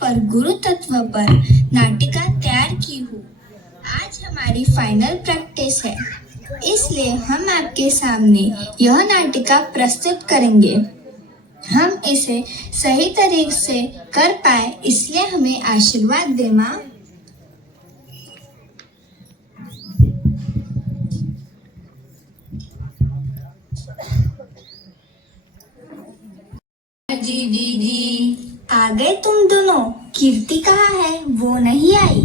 पर गुरु तत्व पर नाटिका तैयार की हूँ। आज हमारी फाइनल प्रैक्टिस है, इसलिए हम आपके सामने यह नाटिका प्रस्तुत करेंगे। हम इसे सही तरीके से कर पाए, इसलिए हमें आशीर्वाद दे माँ। जी आ गए तुम दोनों। कीर्ति कहाँ है? वो नहीं आई।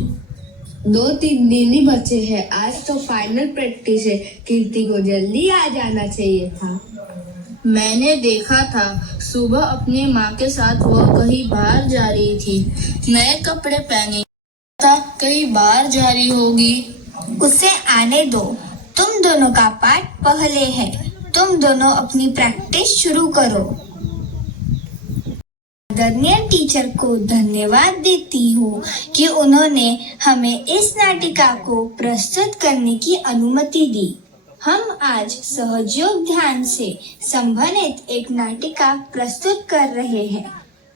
2-3 दिन ही बचे हैं। आज तो फाइनल प्रैक्टिस है। कीर्ति को जल्दी आ जाना चाहिए था। मैंने देखा था सुबह अपनी माँ के साथ वो कहीं बाहर जा रही थी। नए कपड़े पहने था, कहीं बाहर जा रही होगी। उसे आने दो। तुम दोनों का पाठ पहले है। तुम दोनों अपनी प्रैक्टिस शुरू करो। आदरणीय टीचर को धन्यवाद देती हूँ कि उन्होंने हमें इस नाटिका को प्रस्तुत करने की अनुमति दी। हम आज सहयोग ध्यान से संबंधित एक नाटिका प्रस्तुत कर रहे हैं।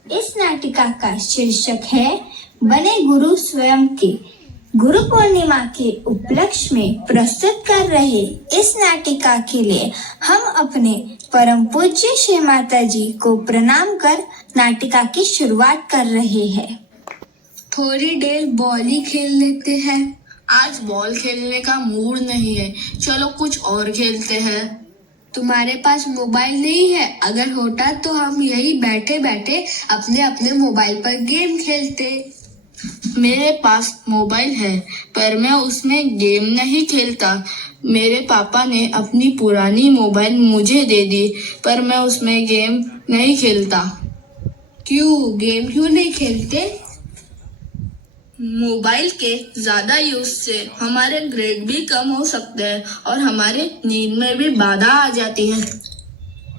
इस नाटिका का शीर्षक है बने गुरु स्वयं के। गुरु पूर्णिमा के उपलक्ष्य में प्रस्तुत कर रहे इस नाटिका के लिए हम अपने परम पूज्य श्री माता जी को प्रणाम कर नाटिका की शुरुआत कर रहे हैं। थोड़ी देर बॉल ही खेल लेते हैं। आज बॉल खेलने का मूड नहीं है। चलो कुछ और खेलते हैं। तुम्हारे पास मोबाइल नहीं है? अगर होता तो हम यही बैठे बैठे अपने अपने मोबाइल पर गेम खेलते। मेरे पास मोबाइल है, पर मैं उसमें गेम नहीं खेलता। मेरे पापा ने अपनी पुरानी मोबाइल मुझे दे दी, पर मैं उसमें गेम नहीं खेलता। क्यों? गेम क्यों नहीं खेलते? मोबाइल के ज्यादा यूज से हमारे ग्रेड भी कम हो सकते हैं और हमारे नींद में भी बाधा आ जाती है।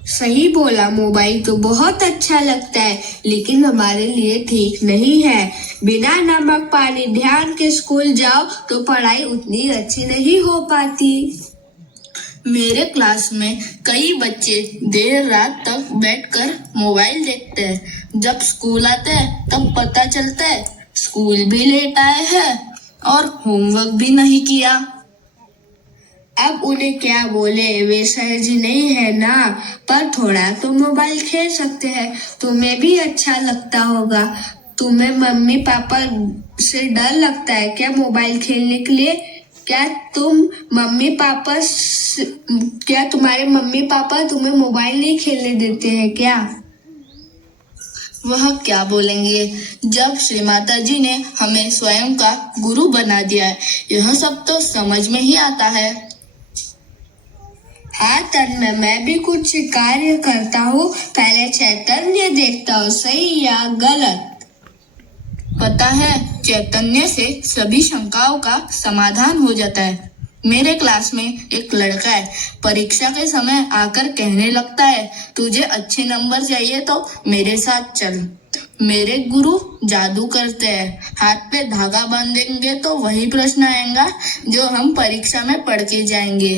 सही बोला। मोबाइल तो बहुत अच्छा लगता है, लेकिन हमारे लिए ठीक नहीं है। बिना नमक पानी ध्यान के स्कूल जाओ तो पढ़ाई उतनी अच्छी नहीं हो पाती। मेरे क्लास में कई बच्चे देर रात तक बैठकर मोबाइल देखते हैं। जब स्कूल आते हैं तब पता चलता है स्कूल भी लेट आए हैं और होमवर्क भी नहीं किया। अब उन्हें क्या बोले? वे सहजी नहीं है ना, पर थोड़ा तो मोबाइल खेल सकते हैं। तुम्हें भी अच्छा लगता होगा। तुम्हें मम्मी पापा से डर लगता है क्या मोबाइल खेलने के लिए? क्या तुम्हारे मम्मी पापा तुम्हें मोबाइल नहीं खेलने देते हैं क्या? वह क्या बोलेंगे जब श्री माता जी ने हमें स्वयं का गुरु बना दिया है। यह सब तो समझ में ही आता है। हाँ तन्मय, मैं भी कुछ कार्य करता हूँ। पहले चैतन्य देखता हूँ सही या गलत। पता है, चैतन्य से सभी शंकाओं का समाधान हो जाता है। मेरे क्लास में एक लड़का है, परीक्षा के समय आकर कहने लगता है तुझे अच्छे नंबर चाहिए तो मेरे साथ चल। मेरे गुरु जादू करते हैं। हाथ पे धागा बांधेंगे तो वही प्रश्न आएगा जो हम परीक्षा में पढ़ के जाएंगे।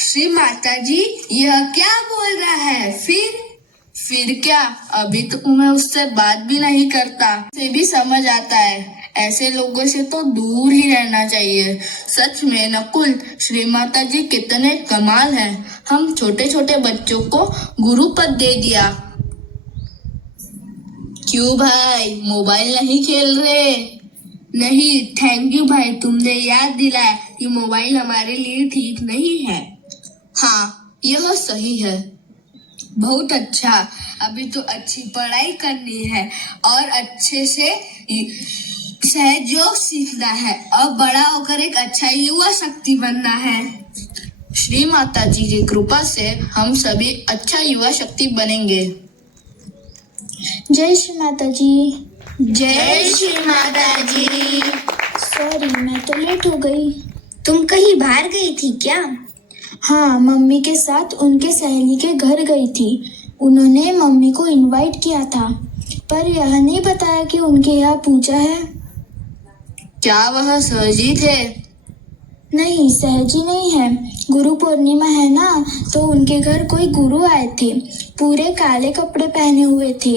श्री माता जी, यह क्या बोल रहा है? फिर क्या? अभी तो मैं उससे बात भी नहीं करता। से भी समझ आता है ऐसे लोगों से तो दूर ही रहना चाहिए। सच में नकुल, श्री माता जी कितने कमाल है। हम छोटे छोटे बच्चों को गुरु पद दे दिया। क्यों भाई, मोबाइल नहीं खेल रहे? नहीं, थैंक यू भाई, तुमने याद दिलाया कि मोबाइल हमारे लिए ठीक नहीं है। हाँ, यह सही है। बहुत अच्छा। अभी तो अच्छी पढ़ाई करनी है और अच्छे से सहयोग सीखना है और बड़ा होकर एक अच्छा युवा शक्ति बनना है। श्री माता जी की कृपा से हम सभी अच्छा युवा शक्ति बनेंगे। जय श्री माता जी। जय श्री माता जी। सॉरी, मैं तो लेट हो गई। तुम कहीं बाहर गई थी क्या? हाँ, मम्मी के साथ उनके सहेली के घर गई थी। उन्होंने मम्मी को इनवाइट किया था, पर यह नहीं बताया कि उनके यहाँ पूजा है। क्या वह सहजी थे? नहीं, सहजी नहीं है। गुरु पूर्णिमा है ना, तो उनके घर कोई गुरु आए थे। पूरे काले कपड़े पहने हुए थे।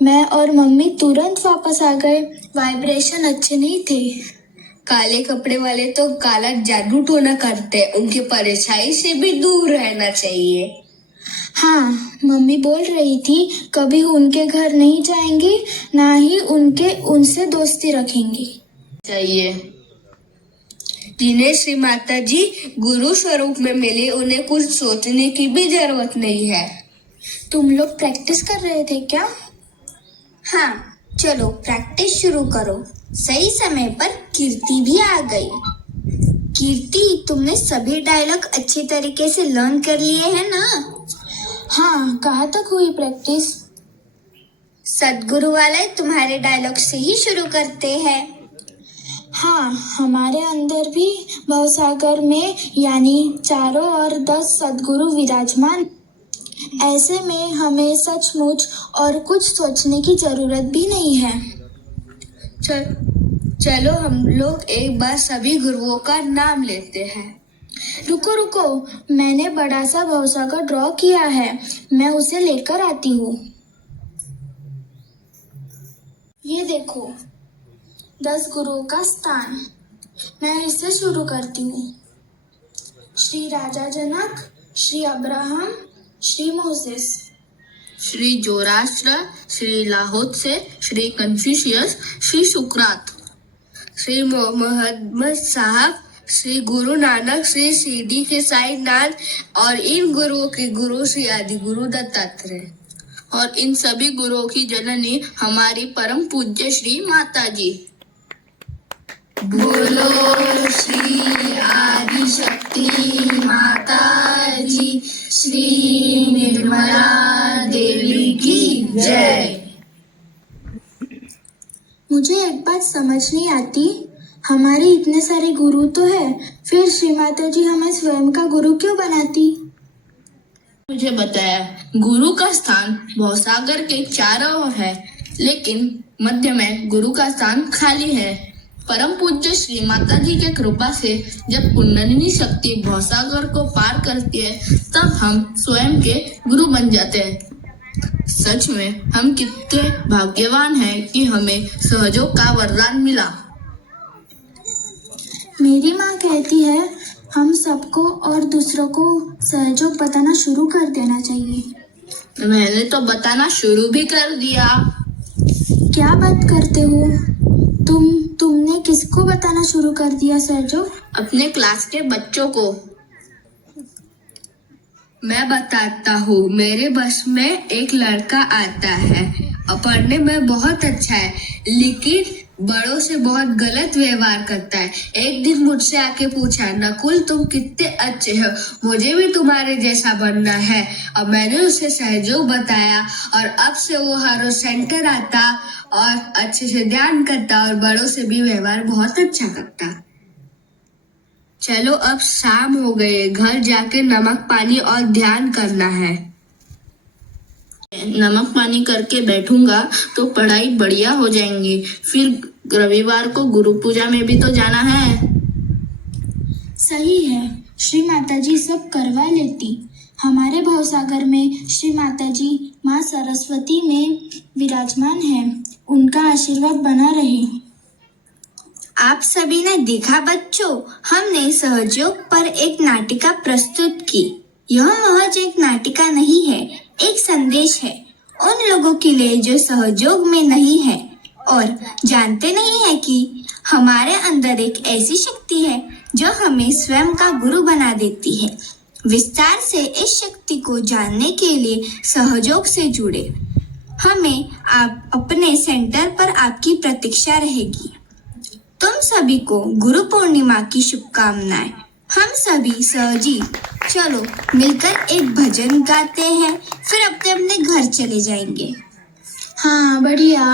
मैं और मम्मी तुरंत वापस आ गए। वाइब्रेशन अच्छे नहीं थे। काले कपड़े वाले तो काला जादू टोना करते हैं, उनकी परछाई से भी दूर रहना चाहिए। हाँ, मम्मी बोल रही थी कभी उनके घर नहीं जाएंगी, ना ही उनसे दोस्ती रखेंगी। चाहिए जिन्हें श्री माता जी गुरु स्वरूप में मिले, उन्हें कुछ सोचने की भी जरूरत नहीं है। तुम लोग प्रैक्टिस कर रहे थे क्या? हाँ, चलो प्रैक्टिस शुरू करो। सही समय पर कीर्ति भी आ गई। कीर्ति, तुमने सभी डायलॉग अच्छी तरीके से लर्न कर लिए हैं ना? हाँ, कहाँ तक हुई प्रैक्टिस? सद्गुरु वाले तुम्हारे डायलॉग से ही शुरू करते हैं। हाँ, हमारे अंदर भी भवसागर में यानी चारों ओर 10 सद्गुरु विराजमान। ऐसे में हमें सचमुच और कुछ सोचने की जरूरत भी नहीं है। चलो हम लोग एक बार सभी गुरुओं का नाम लेते हैं। रुको, मैंने बड़ा सा भवसागर ड्रॉ किया है, मैं उसे लेकर आती हूँ। ये देखो, 10 गुरुओं का स्थान। मैं इससे शुरू करती हूँ। Shri Raja Janak, Shri Abraham, Shri Moses, Shri Zoroaster, Shri Lao Tzu, Shri Confucius, Shri सुकरात, श्री मोहम्मद साहब, श्री गुरु नानक, श्री शिरडी के साईनाथ और इन गुरुओं के गुरु श्री आदि गुरु दत्तात्रेय और इन सभी गुरुओं की जननी हमारी परम पूज्य श्री माता जी। बोलो श्री आदि शक्ति माता जी, श्री निर्मला देवी की जय। मुझे एक बात समझ नहीं आती, हमारे इतने सारे गुरु तो है, फिर श्री माता जी हमें स्वयं का गुरु क्यों बनाती? मुझे बताया, गुरु का स्थान भवसागर के चारों ओर है, लेकिन मध्य में गुरु का स्थान खाली है। परम पूज्य श्री माता जी के कृपा से जब कुंडलिनी शक्ति भवसागर को पार करती है, तब हम स्वयं के गुरु बन जाते हैं। सच में हम कितने भाग्यवान हैं कि हमें सहयोग का वरदान मिला। मेरी माँ कहती है हम सबको और दूसरों को सहयोग बताना शुरू कर देना चाहिए। मैंने तो बताना शुरू भी कर दिया। क्या बात करते हो? तुमने किसको बताना शुरू कर दिया सहयोग? अपने क्लास के बच्चों को। मैं बताता हूँ, मेरे बस में एक लड़का आता है, पढ़ने में बहुत अच्छा है, लेकिन बड़ों से बहुत गलत व्यवहार करता है। एक दिन मुझसे आके पूछा, नकुल तुम कितने अच्छे हो, मुझे भी तुम्हारे जैसा बनना है। अब मैंने उसे सहयोग बताया और अब से वो हर रोज सेंटर आता और अच्छे से ध्यान करता और बड़ों से भी व्यवहार बहुत अच्छा करता। चलो अब शाम हो गई, घर जाके नमक पानी और ध्यान करना है। नमक पानी करके बैठूंगा तो पढ़ाई बढ़िया हो जाएंगी। फिर रविवार को गुरु पूजा में भी तो जाना है। सही है, श्री माता जी सब करवा लेती। हमारे भवसागर में श्री माता जी माँ सरस्वती में विराजमान है, उनका आशीर्वाद बना रहे। आप सभी ने देखा बच्चों, हमने सहयोग पर एक नाटिका प्रस्तुत की। यह महज एक नाटिका नहीं है, एक संदेश है उन लोगों के लिए जो सहयोग में नहीं है और जानते नहीं है कि हमारे अंदर एक ऐसी शक्ति है जो हमें स्वयं का गुरु बना देती है। विस्तार से इस शक्ति को जानने के लिए सहयोग से जुड़े। हमें आप अपने सेंटर पर आपकी प्रतीक्षा रहेगी। तुम सभी को गुरु पूर्णिमा की शुभकामनाएं। हम सभी सहजी चलो मिलकर एक भजन गाते हैं, फिर अपने अपने घर चले जाएंगे। हाँ, बढ़िया।